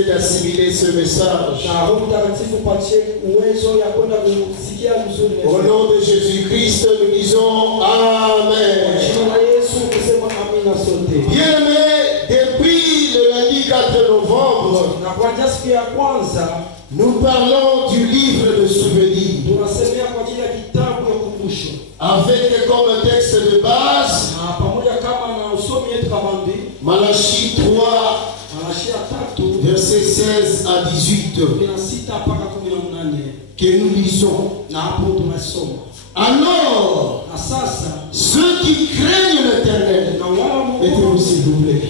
capacité d'assimiler ce message. Au nom de Jésus-Christ, nous disons Amen. Bien-aimés, depuis le lundi 4 novembre, nous parlons du livre de souvenirs. Avec comme texte de base Malachie 3, versets 16 à 18, que nous lisons. Alors, ceux qui craignent l'Éternel, mettez-vous s'il vous plaît.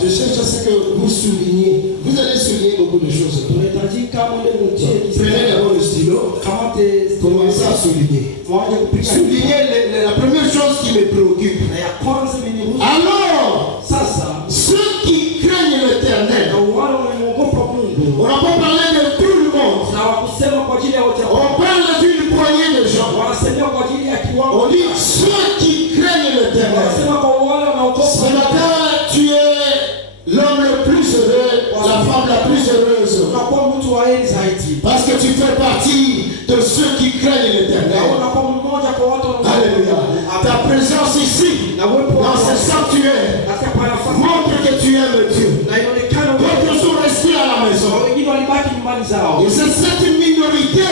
Je cherche à ce que vous souligniez. Vous allez souligner beaucoup de choses. Prenez d'abord le stylo. Commencez à souligner. Soulignez la première chose qui me préoccupe. Alors, ceux qui craignent l'Éternel, on n'a pas parlé de tout le monde. On parle d'une poignée de gens. On dit ceux qui craignent l'Éternel. Ce matin, tu es l'homme le plus heureux, la femme la plus heureuse. Parce que tu fais partie de ceux qui craignent l'Éternel. Alléluia. Ta présence ici, dans ce sanctuaire, montre que tu aimes Dieu. D'autres sont restés à la maison. Et c'est cette minorité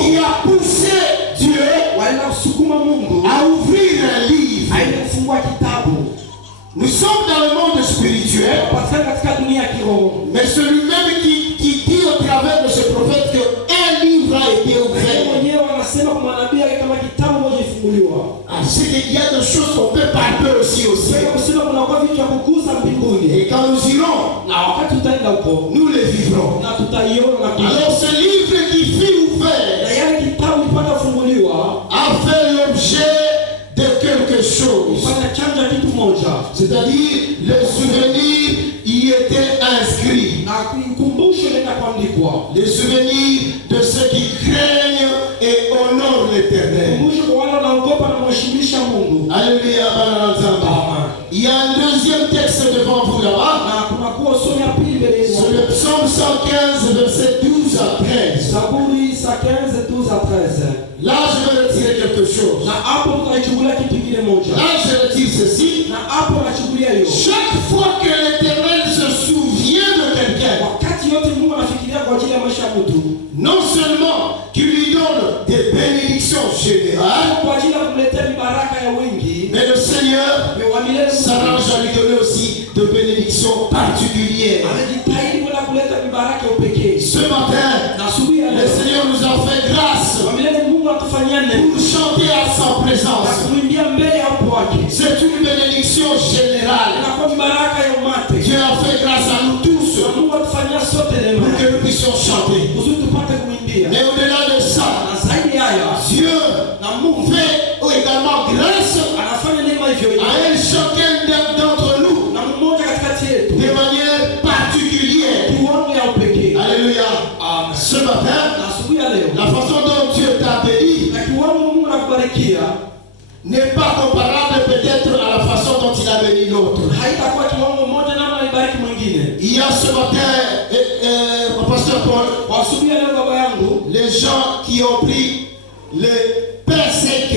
qui a poussé Dieu à ouvrir un livre. Nous sommes dans le monde spirituel, mais celui-même qui dit au travers de ce prophète qu'un livre a été ouvert. C'est qu'il y a des choses qu'on peut parler aussi. Et quand nous irons, nous les vivrons. Alors ce livre qui fut ouvert a fait l'objet de quelque chose. C'est-à-dire les souvenirs y étaient inscrits. Les souvenirs de ceux qui craignent et honorent l'Éternel. Alléluia. Il y a un deuxième texte devant vous là-bas. C'est le psaume 115, verset 12 à 13. Là, je vais retirer quelque chose. Là, je retire ceci. Chaque fois que l'Éternel se souvient de quelqu'un, non seulement qu'il lui donne des bénédictions générales, mais le Seigneur s'arrange à lui donner aussi de bénédictions particulières. Ce matin, le Seigneur nous a fait grâce pour chanter à sa présence. C'est une bénédiction générale. Dieu a fait grâce à nous tous pour que nous puissions chanter. Mais au-delà de ça, Dieu fait également grâce à chacun d'entre nous de manière particulière. Alléluia. Ce matin, la façon dont Dieu t'a béni n'est pas comparable peut-être à la façon dont il a béni l'autre. Il y a ce matin, pasteur Paul, les gens qui ont pris le pain sec.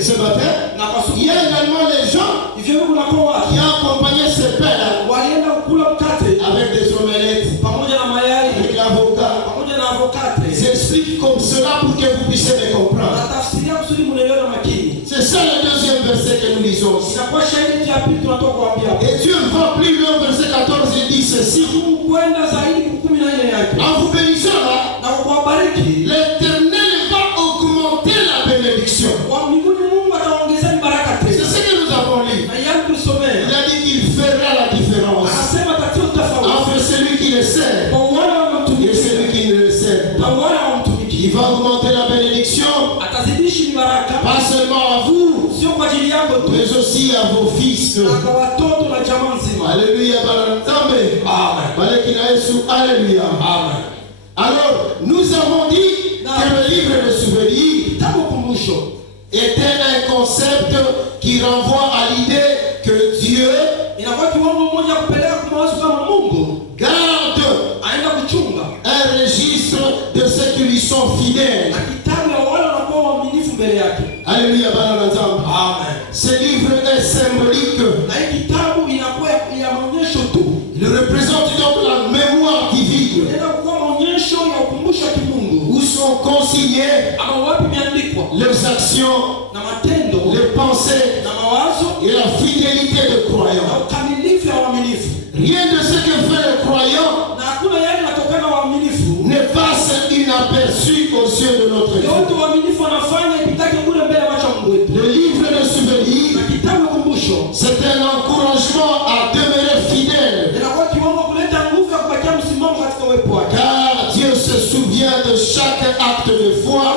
Ce matin, il y a également les gens qui ont accompagné ce pain-là avec des omelettes, avec l'avocat. J'explique comme cela pour que vous puissiez me comprendre. C'est ça le deuxième verset que nous lisons. Et Dieu va plus loin, verset 14, il dit ceci. En vous bénissant là, l'Éternel va augmenter la bénédiction. C'est ce que nous avons lu. Il a dit qu'il fera la différence entre celui qui le sert et celui qui ne le sert pas. Il va augmenter la bénédiction, pas seulement à vous, mais aussi à vos fils. Alléluia. Alléluia. Alors, nous avons dit que le livre de souvenirs était un concept qui renvoie à l'idée que Dieu les actions, les pensées et la fidélité de croyants. Rien de ce que fait le croyant ne passe inaperçu aux yeux de notre Dieu. Le livre de souvenirs, c'est un encouragement à demeurer fidèle. Car Dieu se souvient de chaque acte de foi,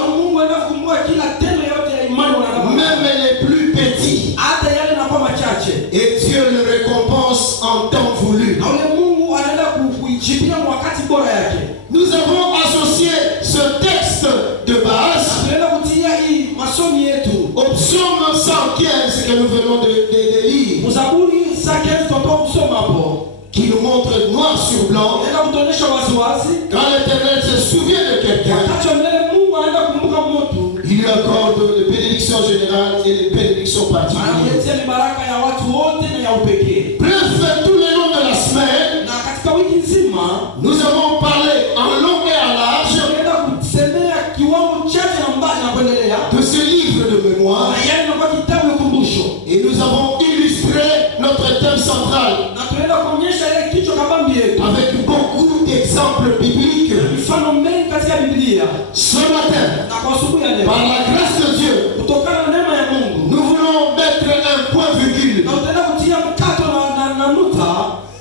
même les plus petits. Et Dieu le récompense en temps voulu. Nous avons associé ce texte de base au psaume 115 que nous venons de lire, qui nous montre noir sur blanc quand l'Éternel se souvient de quelqu'un, il lui accorde les bénédictions générales et les bénédictions particulières. Bref, tous les jours de la semaine, nous avons parlé en long et en large de ce livre de mémoire et nous avons illustré notre thème central avec beaucoup d'exemples bibliques. Ce matin, par la grâce de Dieu, nous voulons mettre un point virgule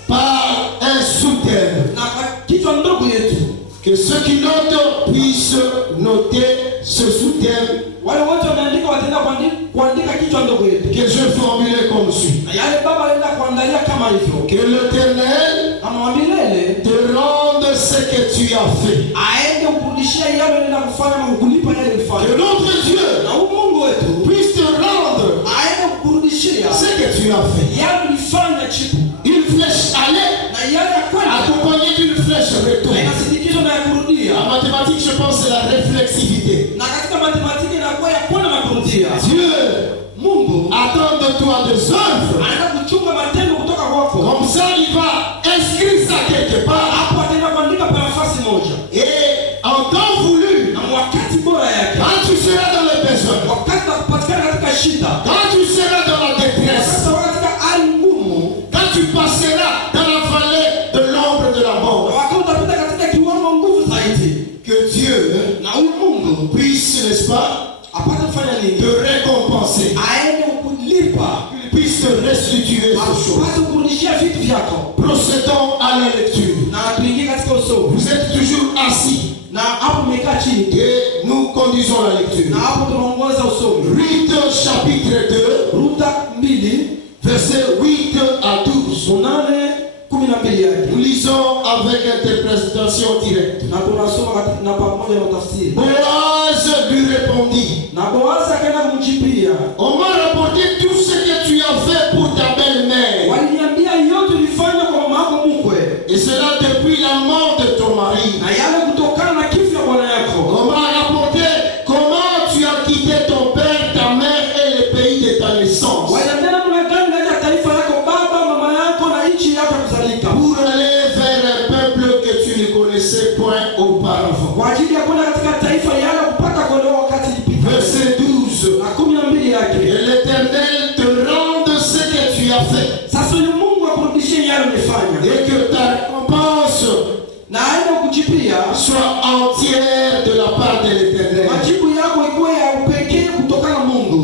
par un sous-thème. Que ceux qui notent puissent noter ce sous-thème que je formule comme suit. Que l'Éternel te rende ce que tu as fait. Que notre Dieu puisse te rendre ce que tu as fait. Une flèche allait accompagnée d'une flèche retour. En mathématiques, je pense c'est la réflexivité. Dieu attend de toi des œuvres. Comme ça, il va inscrire ça quelque part. Et en temps voulu, quand tu seras dans le besoin, quand tu seras dans la détresse, quand tu passeras dans la vallée de l'ombre de la mort, que Dieu puisse, n'est-ce pas, te récompenser, qu'il puisse te restituer ces choses. Procédons à la lecture. Vous êtes toujours assis et nous conduisons la lecture. Ruth chapitre 2, versets 8 à 12. Nous lisons avec interprétation directe. Boaz lui répondit: on m'a rapporté tout ce que tu as fait pour ta belle-mère, et cela depuis la mort de ton mari. On m'a rapporté comment tu as quitté ton père, ta mère et le pays de ta naissance pour aller vers un peuple que tu ne connaissais point auparavant. Verset 12. Et l'Éternel te rende ce que tu as fait, et que ta récompense soit entière de la part de l'Éternel,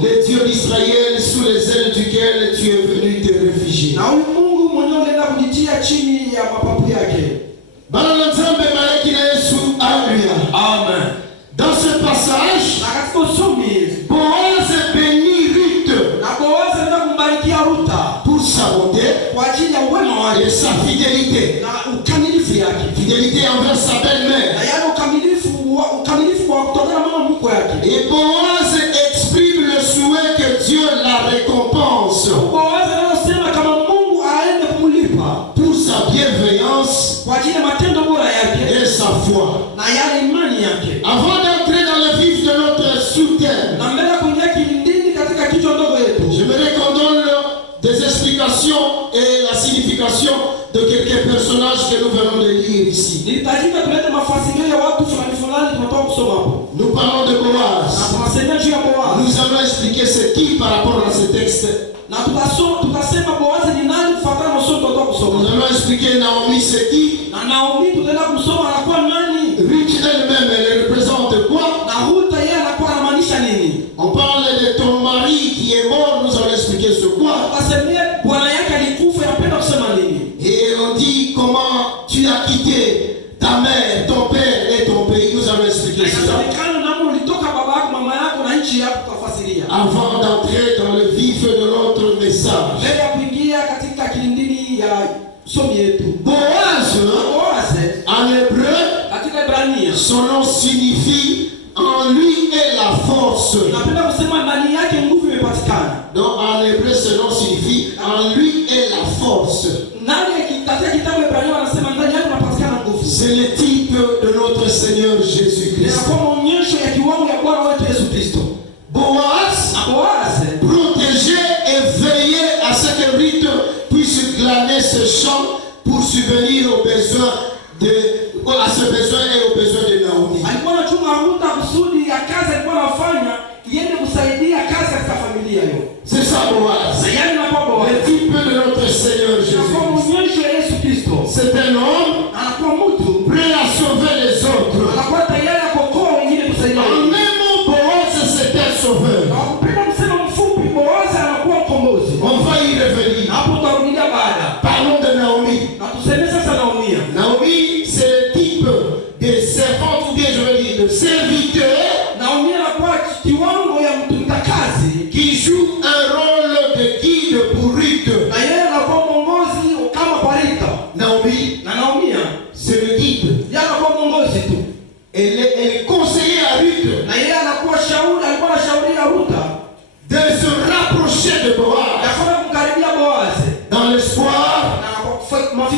le Dieu d'Israël, sous les ailes duquel tu es venu te réfugier. Amen. Dans ce passage, Boaz bénit Ruth pour sa bonté et sa fidélité. Fidélité envers sa belle-mère. Et Boaz exprime le souhait que Dieu la récompense pour sa bienveillance et sa foi. Avant d'entrer dans le vif de notre sous-thème, j'aimerais qu'on donne des explications et la signification de quelques personnages que nous venons de lire ici. Nous parlons de Boaz. Nous allons expliquer ce qui par rapport à ce texte. Nous allons expliquer Naomi c'est qui. Ruth elle-même, elle représente quoi? On parle de ton mari qui est mort, nous allons expliquer ce quoi. Et on dit comment tu as quitté ta mère, ton père et ton pays, nous allons expliquer cela. Avant d'entrer dans le vif de notre message. Boaz, en hébreu, son nom signifie en lui est la force. Donc en hébreu, ce nom signifie en lui est la force. C'est le type de notre Seigneur Jésus-Christ. Boaz protégeait et veillait à ce que Ruth puisse glaner ce champ pour subvenir aux besoins à ce besoin et aux besoins de Naomi. C'est ça Boaz. Le type de notre Seigneur Jésus-Christ. C'est un homme prêt à sauver les autres. En même mot, Boaz c'est un sauveur. On va y revenir. Parlons de Naomi. Naomi, c'est le type de servante, ou bien je veux dire de serviteur, qui joue un rôle de guide pour Ruth. Naomi, c'est le guide. Elle est conseillée à Ruth de se rapprocher de Boaz dans l'espoir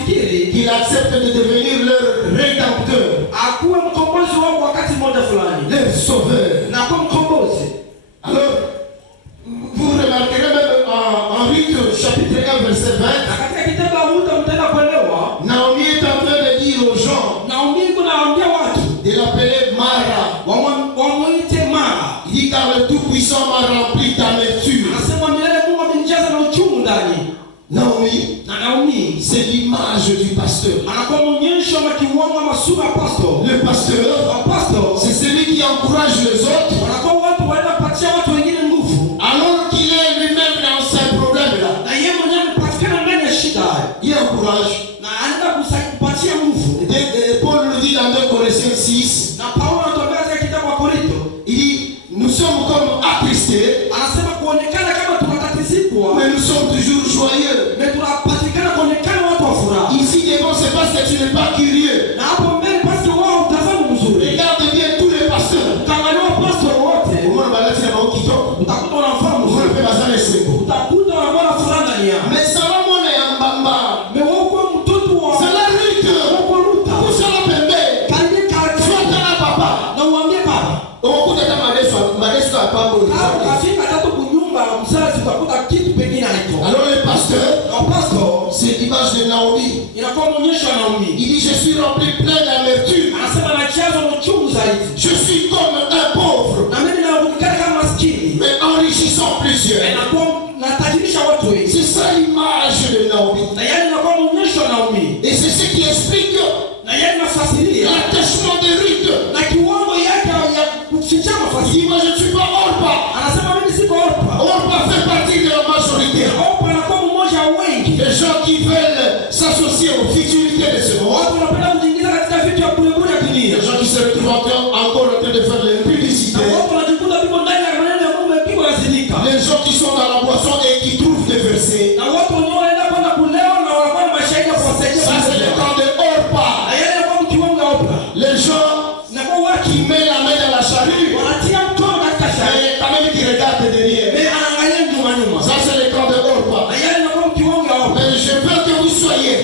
qu'il accepte de devenir leur rédempteur, leur sauveur. Alors, vous remarquerez même en Ruth chapitre 1 verset 20, Naomi est en train de dire aux gens de l'appeler Mara. Il dit car le Tout-Puissant m'a rempli d'amertume. Naomi, c'est l'image du pasteur. Le pasteur, c'est celui qui encourage les autres alors qu'il est lui-même dans ses problèmes là. Il encourage. Paul le dit dans 2 Corinthiens 6. Il dit nous sommes comme attristés, mais nous sommes toujours joyeux. Ici devant, c'est parce que tu n'es pas curieux. Regarde bien tous les pasteurs. Mais Salomon est en bamba. C'est la Ruth. Tout ça la pembe. Soit à la papa. Alors le pasteur, c'est l'image de Naomi. Il dit je suis rempli plein d'amertume. Je suis comme un pauvre, mais enrichissant plusieurs. C'est ça l'image de Naomi. Et c'est ce qui explique l'attachement de Ruth. Il dit moi je ne suis pas Orpa. Orpa fait partie de la majorité. Les gens qui veulent s'associer aux futilités de ce monde. Les gens qui se retrouvent encore en train de faire les publicités. Les gens qui sont dans la boisson et qui trouvent des versets. Ça c'est le temps de Orpa. Les gens qui mettent la main dans la charrue et quand même qui regardent derrière. Ça c'est le camp de Orpa. Mais je veux que vous soyez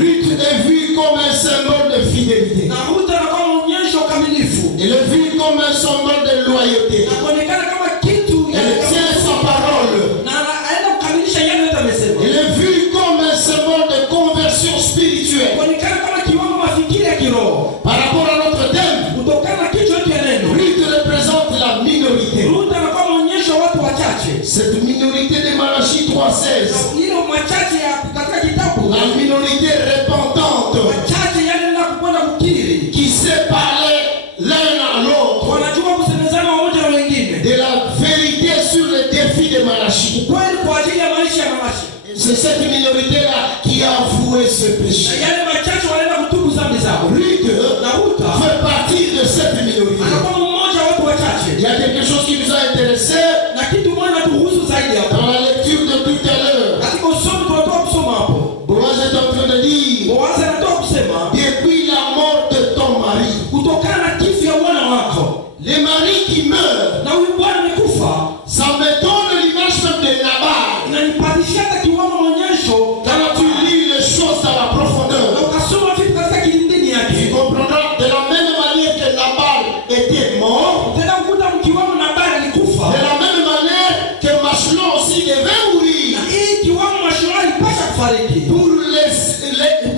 Ruth est vue comme un symbole de fidélité. Na Ruth anakuwa maonyesho kamilifu. Elle est vue comme un symbole de loyauté. Anaonekana kama kitu Elle tient sa parole. Na anaenda kukamilisha yale yote amesema. Elle est vue comme un symbole de conversion spirituelle. Anaonekana kama kiwango mafikiri ya kiroho. Par rapport à notre thème, Kutokana na kichwa cha neno. Ruth représente la minorité. Ruth anakuwa maonyesho watu wachache. Cette minorité de Malachie 3:16. Ile machache ya katika kitabu. La minorité repentante. Wachache yale ndio kupenda kukiri. Qui sait parler l'un à l'autre. Wanajua kusemezana mmoja na wengine. De la vérité sur les défis de Malachie. Kweli kwa ajili ya maisha ya Malachie. C'est cette minorité-là qui a avoué ce péché. Yale machache wanaenda kutubu dhambi zao. Ruth fait partie de cette minorité. Anakuwa mmoja wa watu wachache. Il y a quelque chose qui nous a intéressé Na kitu moja kuhusu zaidi hapo. dans la lecture de tout à l'heure. Katika usomi tunatoka kusoma hapo. Boaz est en train de dire, Boaz anatoka kusema depuis la mort de ton mari, kutokana na kifo ya bwana wako. les maris qui meurent, Na huyu bwana amekufa. ça me donne l'image même de Nabal. Inanipatisha hata kiwango maonyesho. Quand tu lis les choses dans la profondeur, Na ukasoma vitu katika kilindini tu yake. comprendras de la même manière que Nabal était mort, Tena ukuta mkiwango na bali alikufa. de la même manière que Machlon aussi devait mourir. Na hii kiwango mashauri alipasha kufariki.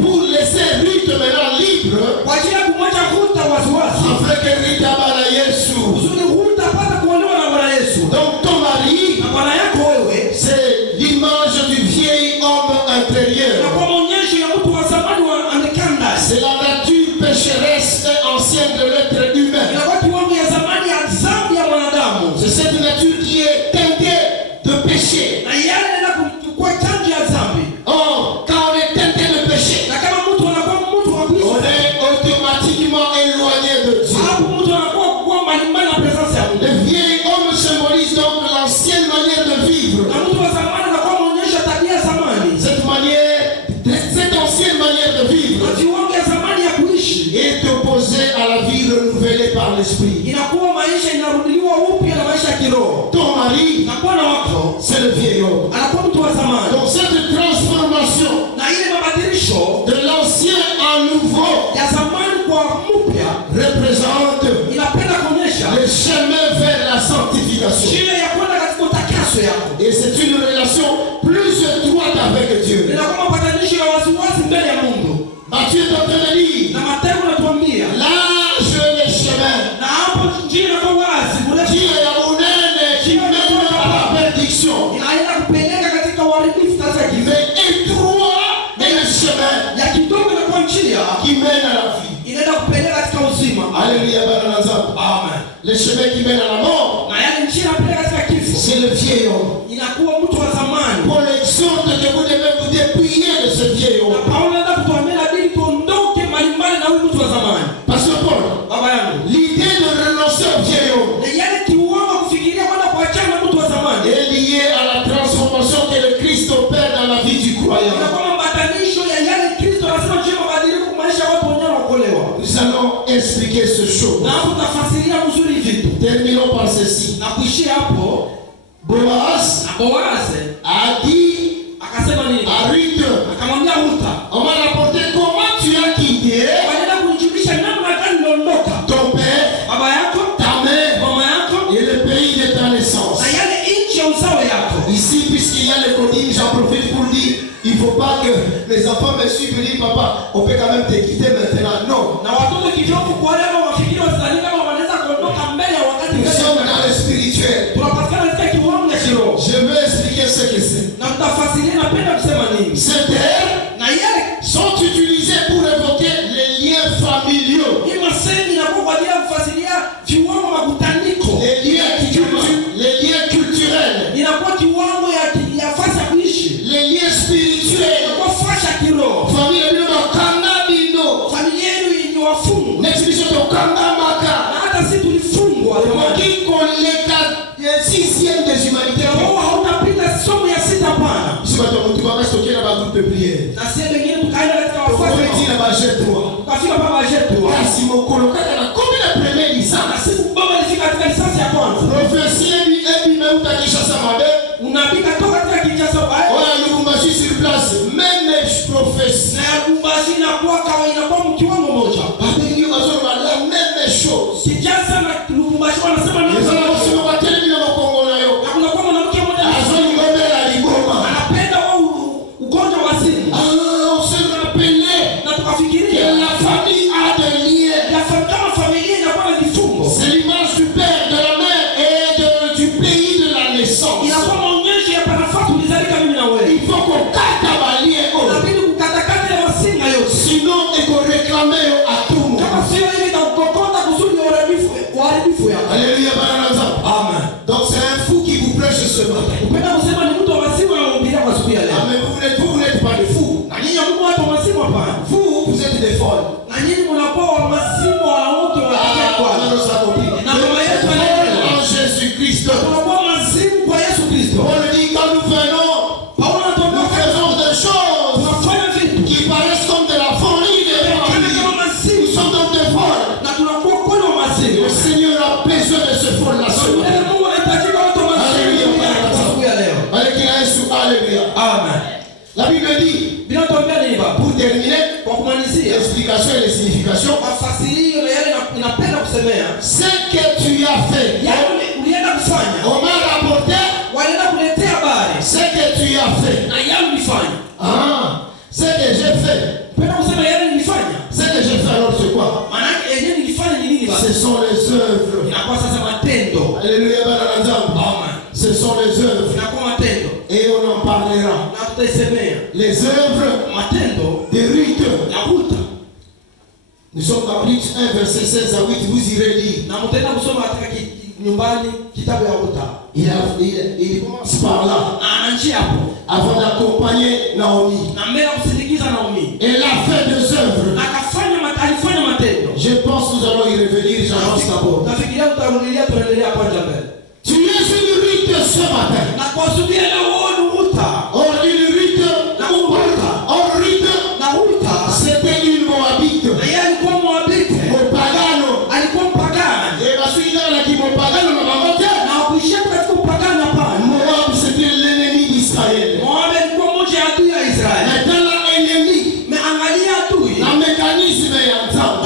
Pour laisser Ruth maintenant libre, Kwa ajili ya kumwacha Ruth waziwazi. afin que Ruth abala Yesu. Uzuri Ruth apata kuolewa na Bwana Yesu. Donc ton mari, Na bwana yako wewe c'est l'image du vieil homme na intérieur. kwa maonyesho ya mtu wa zamani wa Amekanda. C'est la nature pécheresse et ancienne de l'être humain. Inakuwa kiwango ya zamani ya dhambi ya mwanadamu. C'est cette nature qui est teintée de péché. Na yale na kuchukua chanjo ya dhambi. Or, quand on est teinté de péché, Na kama mtu anakuwa mtu wa on Kristo, est automatiquement éloigné de Dieu. hapo mtu anakuwa kuwa mbalimbali na presence ya Mungu. Le vieil homme symbolise donc l'ancienne manière de vivre. Na mtu wa zamani anakuwa maonyesho ya tabia ya zamani. Cette ancienne manière de vivre Na kiwango ya zamani ya kuishi est opposée à la vie renouvelée par l'esprit. inakuwa maisha inarudiliwa upya na maisha ya kiroho. Ton mari, Na bwana wako c'est le vieil homme. anakuwa mtu wa zamani. Donc cette transformation Na ile mabadilisho de l'ancien en nouveau ya zamani kwa mpya représente inapenda kuonyesha le chemin vers la sanctification. njia ya kwenda katika utakaso yako. Et c'est une relation plus étroite avec Dieu. Inakuwa mapatanisho ya waziwazi mbele ya Mungu. Matthieu est en train de dire, Na Mathayo anatuambia large est le chemin na hapo njia inakuwa wazi, mrefu qui est à monene, qui mène à la perdition. inaenda kupeleka katika uharibifu katika kifo. Mais étroit est le chemin Ya kidogo inakuwa njia qui mène à la vie. inaenda kupeleka katika uzima. Alléluia, Baranazam. Amen. Le chemin qui mène à la mort, Na yale njia inapeleka katika kifo c'est le vieil homme. inakuwa mtu wa zamani. Paul exhorte que vous devez vous dépouiller de ce vieil Na homme. Paulo anaenda kutuambia inabidi tuondoke mbalimbali na huyu mtu wa zamani. Pasteur Paul, Baba yangu, l'idée de renoncer au vieil homme na yale kiwango kufikiria kwenda kuachana na mtu wa zamani est liée à la transformation que le Christ opère dans la vie du croyant. inakuwa mabadilisho ya yale Kristo anasema juu ya mabadiliko kwa maisha ya watu wenyewe wanaokolewa. Nous allons expliquer ce show. Na hapo tafasiria mzuri vitu. Terminons par ceci. Na kuishia hapo, Boaz na Boaze a dit akasema nini? à Ruth, Akamwambia Ruth, on m'a rapporté comment tu as quitté wanaenda kunijulisha namna gani uliondoka ton père, baba yako, ta mère mama yako et le pays de ta naissance. na yale nchi ya uzao yako. Ici, puisqu'il y a les codines, j'en profite pour dire, il ne faut pas que les enfants me suivent et disent, papa, on peut quand même te quitter maintenant. Non. Na watoto kidogo kwa leo wafikiri wasidhani kama wanaweza kuondoka mbele ya wakati Nous gani. sommes dans le spirituel. Tunapatikana katika kiwango cha kiroho. Je veux expliquer ce que c'est. Na tutafasiria napenda kusema nini. Ces termes Na yale sont utilisés pour évoquer les liens familiaux, hii masemi inakuwa kwa ajili ya kufasiria viwango makutaniko. les liens culturels, Inakuwa kiwango ya fasi ya kuishi. les liens spirituels. Inakuwa fasi ya kiroho. Famille bino bakanga bino. Familia yenu ni wafungwa. Next biso tokanga maka. Na hata sisi tulifungwa. Moki koleka 6e des humanités. Na wao hautapita somo ya sita pana. Si bato mutu baka stocké na ba groupe de prière. Na sisi wengine tukaenda katika wafuasi. Ofeti na ba jetu. Tukafika baba yetu. Kasi mokolo kaka na komi na premier Na licence. siku baba alifika katika risasi ya kwanza. Prophétie ebi meuta Kinshasa mabe. Unabii katoka katika Kinshasa baya. Oya Lubumbashi sur place. Même prophétie. Na Lubumbashi et qu'on réclamait à tout monde. Kama sio hivi na ukokota kusudi uharibifu yako. Alléluia, Amen. Donc c'est un fou qui vous prêche ce matin. Upenda kusema ni mtu wa masimu anahubiria kwa siku ya leo. Amen. Vous n'êtes pas des fous. Na nyinyi mko watu wa masimu hapa. Vous êtes des folles. Na nyinyi mnakuwa wa masimu wa wote wa kwa. Na mama yetu en Jésus-Christ. Tunakuwa masimu kwa Yesu Kristo. On le dit quand nous venons, nous faisons des choses qui paraissent comme de la folie. Nous sommes donc des folles. Le Seigneur a besoin de ce folles-là. Alléluia. Amen. La Bible dit, pour terminer, l'explication et les significations, ce que tu as fait, on m'a rapporté ce que tu as fait. Ah, ce que j'ai fait. Ce que j'ai fait alors c'est quoi? Ce sont les œuvres. Alléluia. Ce sont les œuvres. Et on en parlera. Les œuvres des rites. Nous sommes dans Luc 1 verset 16 à 8. Vous irez lire. Il commence par là. Avant d'accompagner Naomi. Elle a fait des œuvres. Je pense que nous allons y revenir. J'avance d'abord. Tu es une rite ce matin. Or une rite. C'était une Moabite. Mopagano. Et la suite là qui Mopagano Moab c'était l'ennemi d'Israël. Maintenant l'ennemi. La mécanisme est en temps.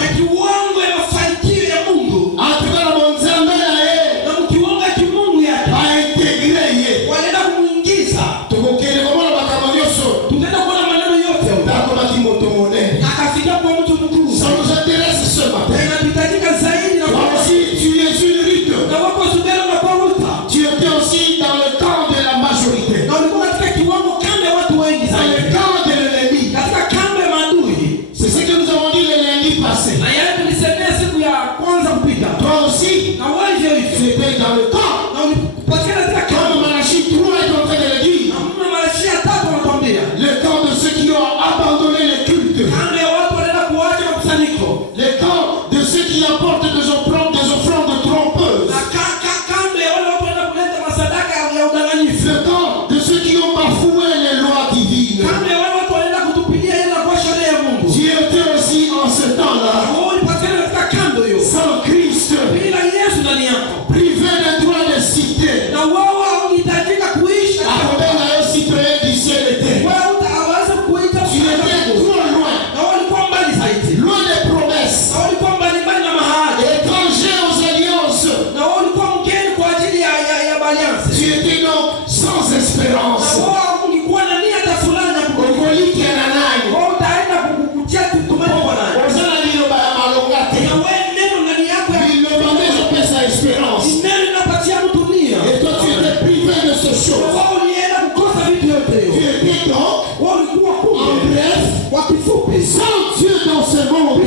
Sans Dieu dans ce monde.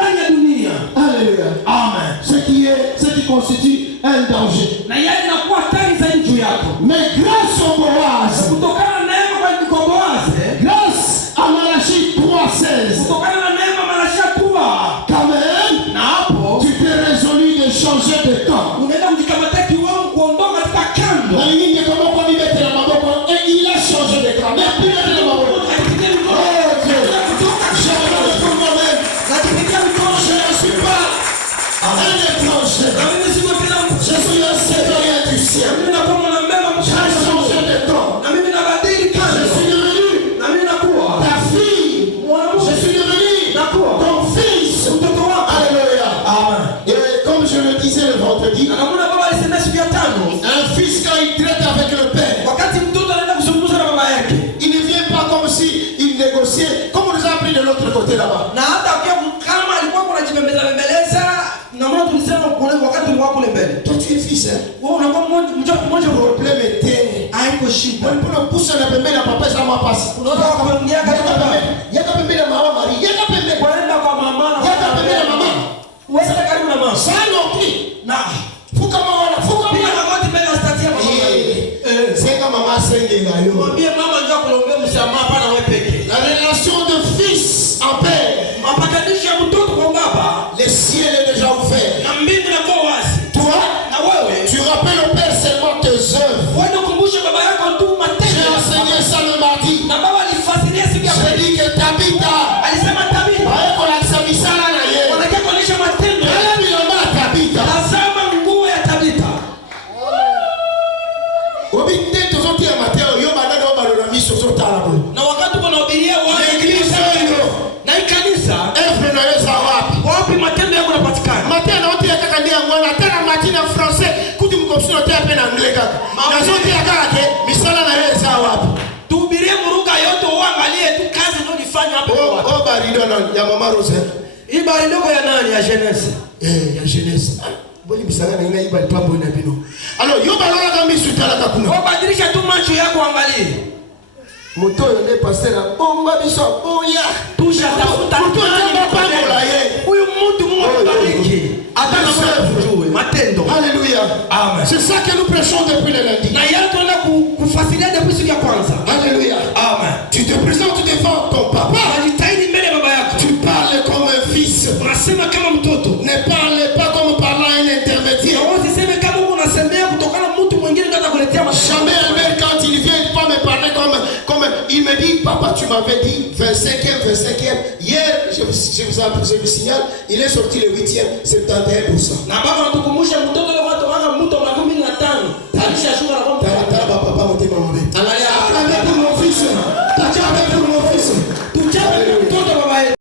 Alléluia. Amen. Ce qui constitue un danger. Mais grâce au Boaz, grâce à Malachie 3:16, quand même, tu t'es résolu de changer de camp. Et il a changé de camp. Mais plus de je suis un citoyen du ciel. J'ai changé de temps. Je suis devenu ta fille. Je suis devenu ton fils. Alléluia. Amen. Et comme je le disais le vendredi, un fils quand il traite avec le père, il ne vient pas comme si il négociait, comme on nous a appris de l'autre côté là-bas. Toi tu es fils, hein? Le problème était pour pousser la papa ça m'a passé. Il y a quand même la maman Marie. Il y a quand même En paix. Mapatanisho ya mtoto kwa baba. Le ciel est déjà ouvert. Na mbingu inakuwa wazi. Toi, na wewe, tu rappelles au Père seulement tes œuvres. Wewe ukumbushe baba yako tu matendo. J'ai enseigné ça le mardi. Na baba alifasiria siku ya J'ai dit que Tabitha. Alisema Tabitha. Aeko la misala na yeye. Wanataka kuonesha matendo. Yeye bilomba Tabitha. Tazama nguo ya Tabitha. Obinde tozoti ya Mateo yo banana o balona miso zotala. Na wakati wanahubiria na kanisa, œuvre na yeza wapi? Wapi matendo yako yanapatikana? Matendo yote yakaka ndia mwana tena matina français kuti mkopsino yote yapena anglais kaka. Na zote yakaka ke misala na yeza wapi? Tuhubirie muruka yote uangalie tu kazi ndio nifanya hapo wapi? Oh barido na ya mama Rose. Hii barido ya nani? Ya jeunesse. Ya jeunesse. Boli misala na ina ibali pambo na bino. Alors yo balona kama misutala kakuna. Badilisha tu macho yako angalie. Moto yone pasteur bomba biso boya. Tusha tafuta huyu mtu Mungu abariki. Hata na wewe matendo. Alléluia. Amen. C'est ça que nous prêchons depuis le lundi. Na yeye tunaenda kufasiria depuis siku ya kwanza. Alléluia. Amen. Tu te présentes devant ton papa. Unajitahidi mbele ya baba yako. Tu parles comme un fils. Unasema kama mtoto. Ne parle pas comme parlant un intermédiaire. Usiseme kama unasemea kutokana mtu mwingine ndio atakuletea mashauri. Jamais Albert quand il vient pas me parler comme il me dit papa tu m'avais dit 25e hier je vous signale il est sorti le 8e 71%. Na baba anatukumbusha mtoto